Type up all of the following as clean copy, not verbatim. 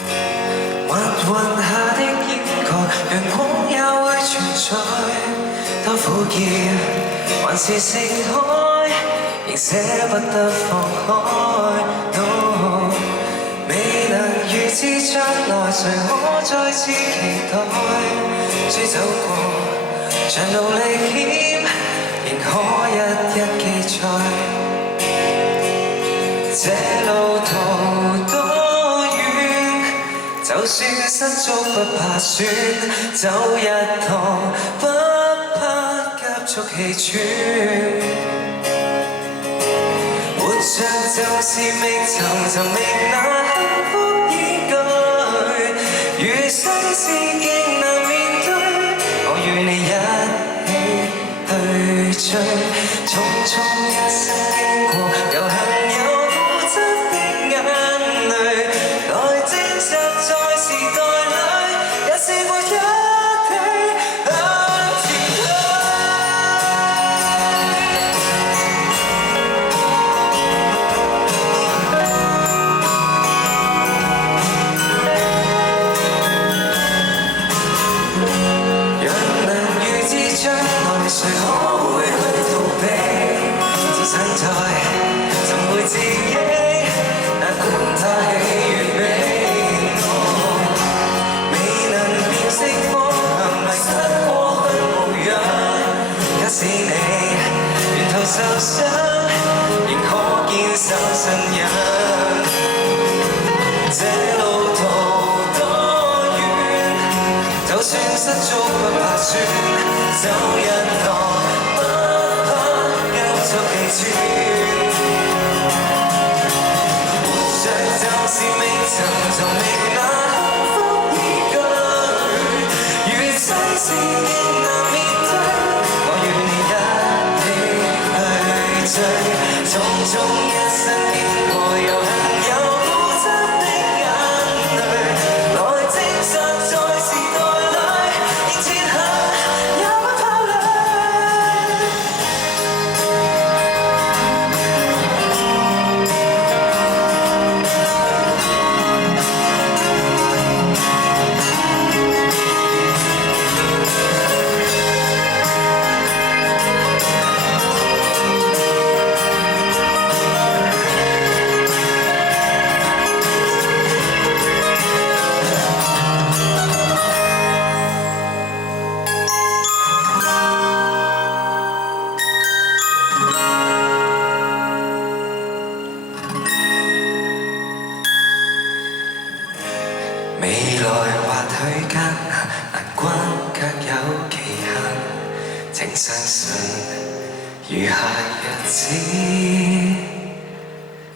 密雲下的煙蓋，陽光也會存在。多苦澀，還是盛開，仍捨不得放開。No， 未能預知將來，誰可再次期待？雖走過長路歷險，仍可一一記載。這路途多遠，就算失足不怕損，走一趟不怕急速氣喘。活着就是覓尋覓那幸福依據，與世事仍能面對，我與你一起去追。匆匆一生經過，有幸有固執的眼淚，來證實在時代裡，也試過一起向前去。若能預知將來，誰可會去逃避？只想在尋回自己，哪管它喜與悲。未能辨識方向，迷失過去模樣。假使你沿途受傷，仍可堅守信仰。這路途多遠，就算失足不怕損，走一趟不怕急速氣喘。活着就是覓尋尋覓那幸福依據，與世事仍能面對，我與你一起去追。匆匆一生經過，有幸有固執的眼淚，來證實在時代裡，仍前行也不怕累。未來或許艱難，難關卻有期限。請相信，餘下日子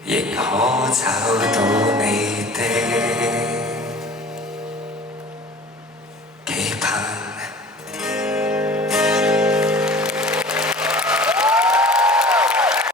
亦可找到你的期盼。